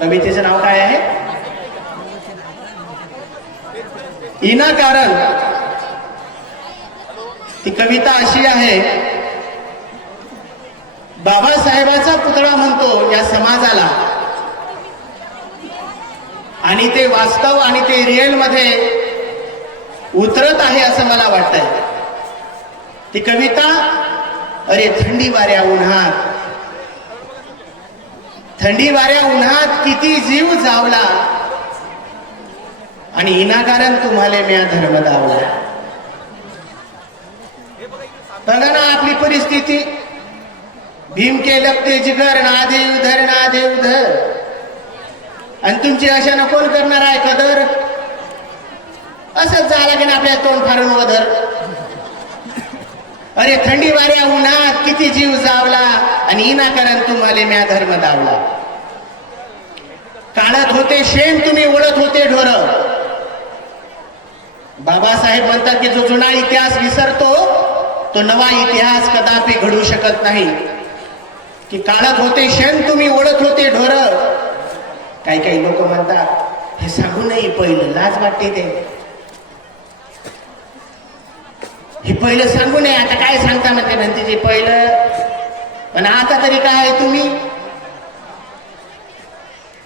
कवितेचं नाव काय आहे? इनाकारण. ती कविता अशी आहे, बाबासाहेबाचा पुतळा म्हणतो या समाजाला, आणि ते वास्तव आणि ते रिअल मध्ये उतरत आहे असं मला वाटतंय. ती कविता, अरे थंडी वाऱ्या उन्हात, थंडी वाऱ्या उन्हात किती जीव जावला, आणि इनाकारण तुम्हाला म्या धर्म दावला. बघा ना आपली परिस्थिती, भीम के लगते जिगर, ना दे उधर ना दे उधर, आणि तुमची अशानं कोण करणार आहे कदर? असंच झालं की ना आपल्या तोंड फाडून वधर. अरे थंडी वाऱ्या उन्हात किती जीव जावला, आणि इनाकारण तुम्हाला म्या धर्म दावला. काढत होते शेण तुम्ही ओढत होते ढोर. बाबासाहेब म्हणतात की जो जुना इतिहास विसरतो तो नवा इतिहास कदापि घडू शकत नाही. की काढत होते शेण तुम्ही ओढत होते ढोर. काही काही लोक म्हणतात हे सांगू नये पहिलं, लाज वाटते ते, हे पहिलं सांगू नये. आता काय सांगता म्हणते म्हणते पहिलं, पण आता तरी काय आहे तुम्ही?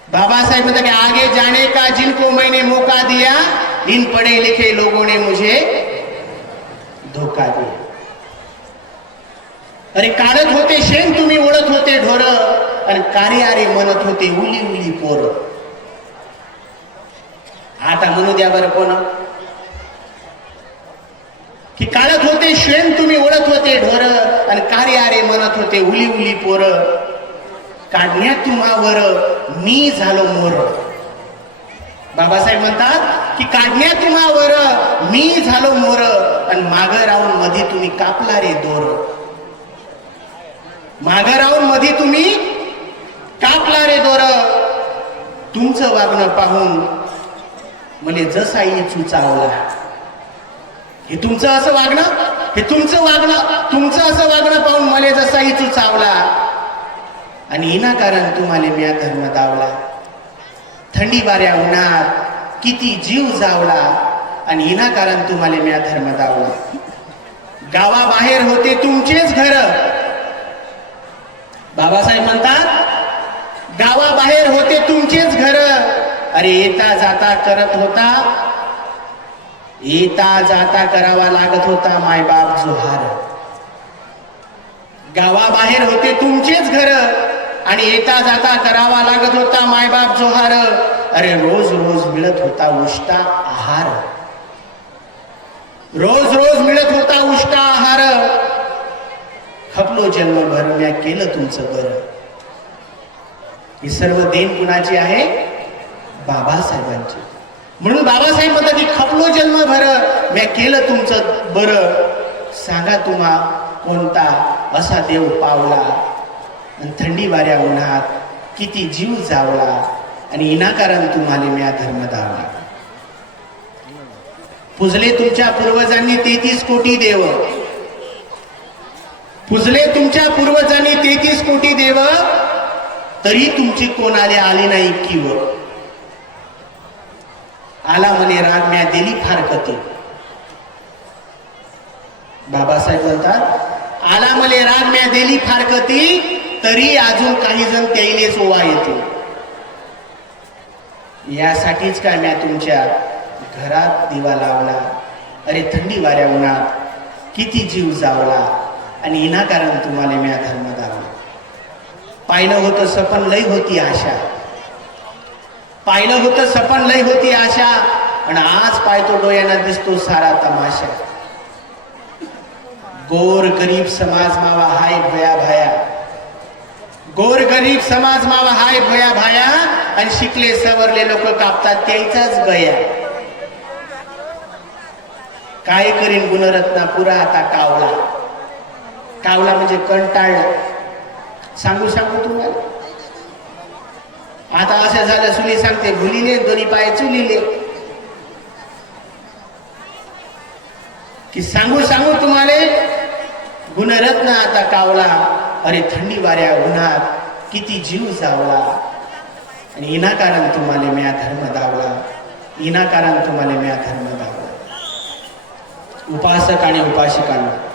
बाबासाहेब म्हणतात की आगे जाने का जिनको मैंने मौका दिया, इन पढ़े लिखे लोगों ने मुझे धोखा दिया. अरे काढत होते शेण तुम्ही ओढत होते ढोर, आणि कार्यारे म्हणत होते उली उली पोर. आता म्हणू द्या बरं कोण, की काढत होते शेण तुम्ही ओढत होते ढोर, आणि कार्यारे म्हणत होते उली उली पोर. काढण्यात तुम्हावर मी झालो मोर. बाबासाहेब म्हणतात की काढण्यात तुम्हावर मी झालो मोर, आणि मागं राहून मध्ये तुम्ही कापला रे दोर. मागं राहून मध्ये तुम्ही कापला रे दोर. तुमचं वागणं पाहून म्हणजे जसाई चुचावला. हे तुमचं असं वागणं, हे तुमचं वागणं, तुमचं असं वागणं पाहून मला जसाई चुचावला, आणि इनाकारण तुम्हाला म्या धर्म दावला. थंडी वाऱ्या उन्हात किती जीव जावला, आणि इनाकारण तुम्हाला म्या धर्म दावला. गावाबाहेर होते तुमचेच घर. बाबासाहेब म्हणतात गावाबाहेर होते तुमचेच घर. अरे येता जाता करत होता, येता जाता करावा लागत होता मायबाप जोहार. गावाबाहेर होते तुमचेच घर, आणि येता जाता करावा लागत होता मायबाप जोहार. अरे रोज रोज मिळत होता उष्टा आहार, रोज रोज मिळत होता उष्टा आहार. खपलो जन्मभर म्या केलं तुमचं बरं. ही सर्व देण कुणाची आहे? बाबासाहेबांची. म्हणून बाबासाहेब म्हणतात की खपलो जन्मभर म्या केलं तुमचं बरं. सांगा तुम्हा कोणता असा देव पावला, आणि थंडी वाऱ्या उन्हात किती जीव जावला, आणि इनाकारण तुम्हाला म्या धर्म दावला. पुजले तुमच्या पूर्वजांनी 33 कोटी देव, पुजले तुमच्या पूर्वजांनी 33 कोटी देव, तरी तुमची कोणाले आली नाही किव. आला म्हणे राग म्या दिली फारकती. बाबासाहेब म्हणतात आला म्हणे राग म्या दिली फारकती, तरी अजून काही जण त्याईलेच ओवा येतो. यासाठीच काय म्या तुमच्या घरात दिवा लावला. अरे थंडी वाऱ्या उन्हात किती जीव जावला, आणि इनाकारण तुम्हाला म्या धर्म दावला. पाहिलं होतं सपन लय होती आशा, पाहिलं होतं सपन लय होती आशा, आणि आज पाहतो डोळ्यांना दिसतो सारा तमाशा. गोर गरीब समाज मावा हाय भया भाया, गोर गरीब समाज मावा हाय भया भाया, आणि शिकले सवरले लोक कापतात त्याचाच गया. काय करीन गुणरत्ना पुरा आता कावला. कावला म्हणजे कंटाळला. सांगू सांगू तुम्हाला, आता असं झालं सुनी सांगते भुलीले दोन्ही पाय चुलीले. की सांगू सांगू तुम्हाला गुणरत्न आता कावला. अरे थंडी वाऱ्या उन्हात किती जीव जावला. आणि इनाकारण तुम्हाला म्या धर्म दावला, इनाकारण तुम्हाला म्या धर्म दावला. उपासक आणि उपासिकांना